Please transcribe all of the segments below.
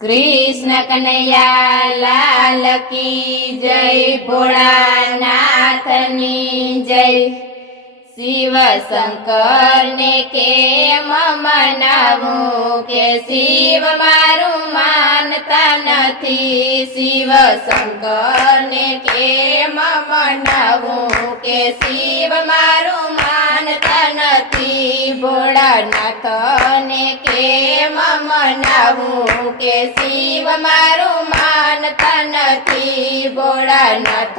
कृष्ण कन्हैया लाल की जय, भोळानाथनी जय। शिव शंकर ने केम मनावूं के शिव मारू मानता नथी। शिव शंकर ने केम मनावूं के शिव मारू मानता नथी। भोळानाथ ने केम मनावूं के शिव मारू मानता नथी। भोळानाथ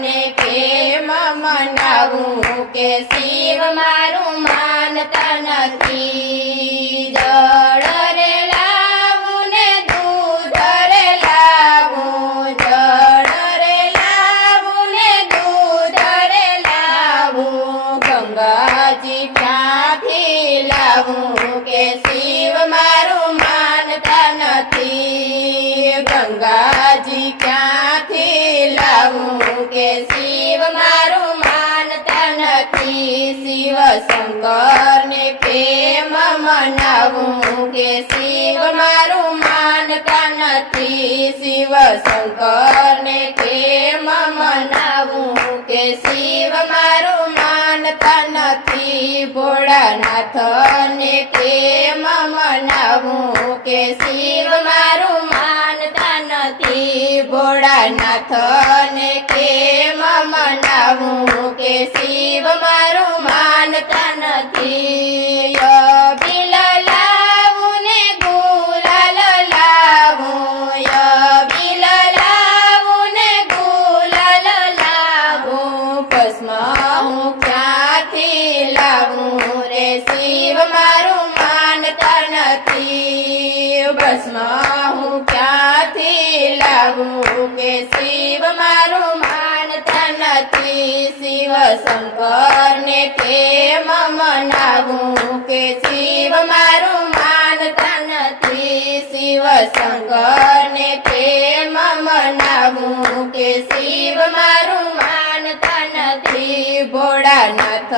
ने केम मनावूं के शिव मारू मानता नथी। जळ रे लावूं ने दूध रे लावूं, जळ रे लावूं ने दूध रे लावूं। गंगाजी क्यांथी लावूं के शिव मारू मानता नथी। गंगाजी क्यांथी लावूं के शिव मारू मानता नथी। शिव शंकर ने प्रेम मनावूं के शिव मारू मानता नथी। शिव शंकर ने प्रेम मनावूं के शिव मारू मानता नथी। भोळानाथ ने प्रेम मनावूं के शिव मारू मानता नथी। भोळानाथ ने प्रेम मनावूं के शिव मारू मानता नथी। बिल लावूं ने गुलाल लावूं, बिल लावूं ने गुलाल लावूं। भस्म हूँ क्यांथी लावूं रे शिव मारू मानता नथी। भस्म हूँ क्यांथी लावूं के शिव मारू मानता नथी। शिव शंकर ने प्रेम मनावूं के शिव मारू मानता नथी। शिव शंकर ने प्रेम मनावूं के शिव मारू मानता नथी। भोळानाथ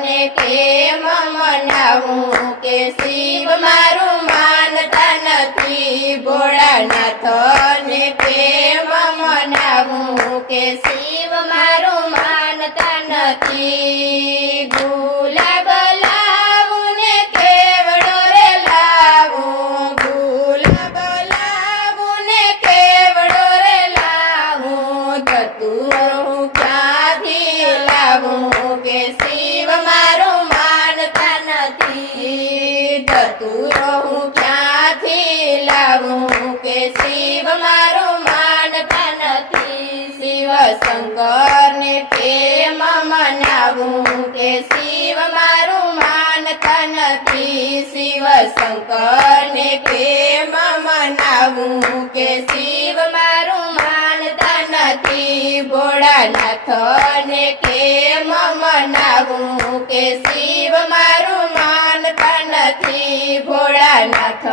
ने प्रेम मनावूं के शिव मारू मानता नथी। भोळानाथ ने प्रेम मनावूं के शिव मारू मानता नथी। गुलाब लावूं ने केवड़ो रे लावूं, गुलाब लावूं ने केवड़ो रे लावूं। धतूरो हूँ क्यांथी लावूं के शिव मारू मानता नथी। धतूरो हूँ क्यांथी लावूं के शिव मारू मानता नथी। शिव शंकर ने प्रेम मनावूं के शिव मारू मानता नथी। शिव शंकर ने प्रेम मनावूं के शिव मारू मानता नथी। भोळानाथ ने प्रेम मनावूं के शिव मारू मानता नथी। भोळानाथ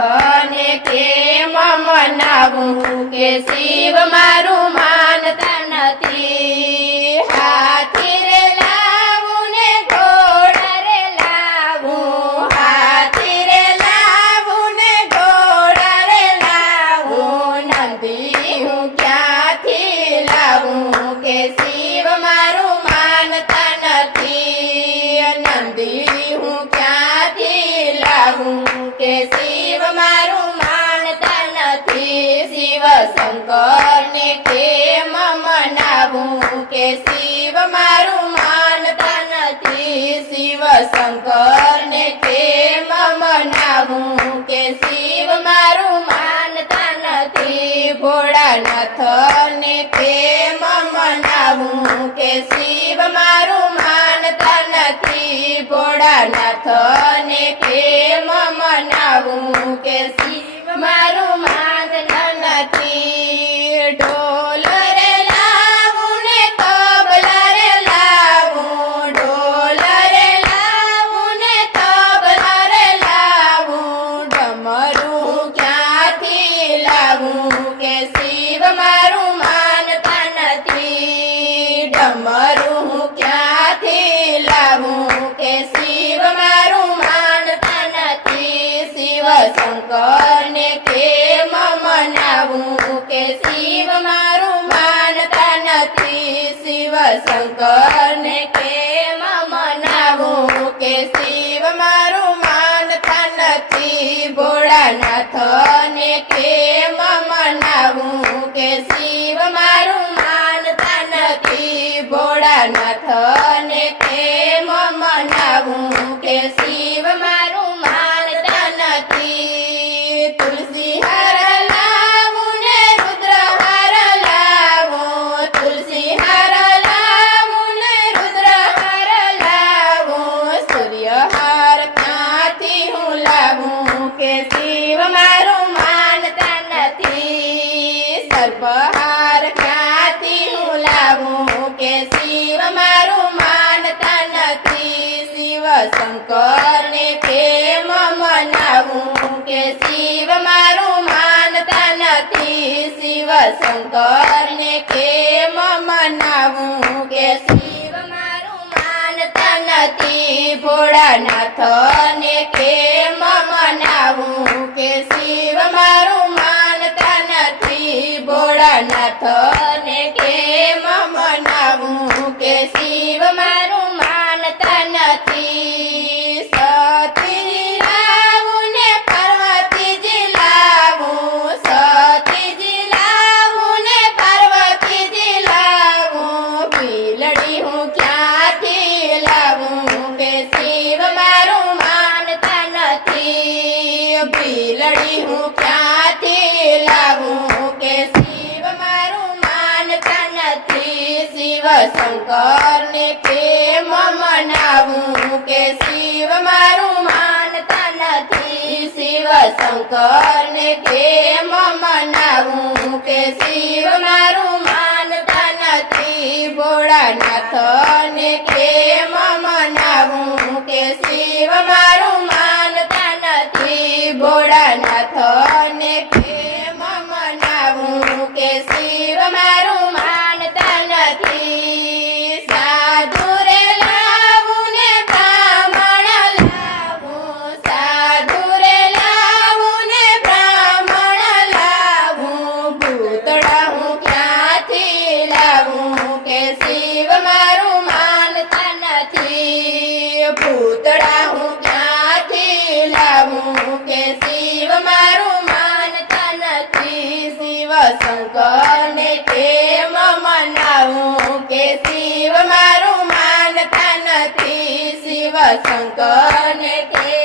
ने प्रेम मनावूं के शिव मारू मानता नथी। हाथी रे लावूं ने घोड़ा रे लावूं, हाथी रे लावूं ने घोड़ा रे लावूं। नंदी हूँ क्यांथी लावूं के शिव मारू मानता नथी। नंदी हूँ क्यांथी लावूं के शिव मारू मानता नथी। शिव शंकर ने प्रेम मनावूं के शिव मारू मानता नथी। शिव शंकर ने प्रेम मनावूं के शिव मारू मानता नथी। भोळानाथ ने प्रेम मनावूं के शिव मारू मानता नथी। भोळानाथ ने प्रेम मनावूं के शिव मारू मानता नथी। ढोल रे लावूं ने तबला रे लावूं, ढोल रे लावूं ने तबला रे लावूं। डमरू क्यांथी लावूं के शिव मारू मानता नथी। डमरू क्यांथी लावूं के शिव मारू मानता नथी। शिव शंकर ने प्रेम શંકરને કેમ મનાવું કે શિવ મારું માનતા નથી ભોળાનાથને કેમ મનાવું કે શિવ મારું માનતા નથી ભોળાનાથને કેમ મનાવું કે શિવ મારું માનતા નથી તુલસી હાર લાવું ને રુદ્ર હાર લાવું તુલસી હાર લાવું ને રુદ્ર હાર લાવું સૂર્ય હાર ક્યાંથી હું લાવું કે શિવ મારું માનતા નથી સર્પહાર ક્યાંથી હું લાવું કે શિવ મારું માનતા નથી શિવ શંકરને કેમ મનાવું કે શિવ મારું માનતા નથી શિવ શંકરને કેમ મનાવું કે શિવ મારું માનતા નથી ભોળાનાથને કેમ મનાવું કે શિવ મારું માનતા નથી ભોળાનાથને કેમ મનાવું કે શિવ મારું માનતા નથી સતીજી લાવું ને પાર્વતીજી લાવું સતીજી લાવું ને પાર્વતીજી લાવું બિલડી હું ક્યાંથી લાવું કે શિવ મારું માનતા નથી બિલડી હું ક્યાંથી લાવું કે શિવ મારું માનતા નથી શિવ શંકરને કેમ મનાવું કે શિવ મારું માનતા નથી શિવ શંકરને કેમ મનાવું કે શિવ મારું માનતા નથી ભોળાનાથને કેમ મનાવું કે શિવ મારું માનતા નથી ભોળાનાથને કેમ મનાવું કે શિવ મારું માનતા નથી સાધુ રે લાવું ને બ્રાહ્મણ લાવું સાધુ રે લાવું ને બ્રાહ્મણ લાવું ભૂતળા હું ક્યાંથી લાવું કે શિવ મારું માનતા નથી ભૂતળા હું ક્યાંથી લાવું કે શિવ મારું માનતા નથી શિવ શંકરને કેમ મનાવું કે શિવ મારું માનતા નથી શિવ શંકરને કેમ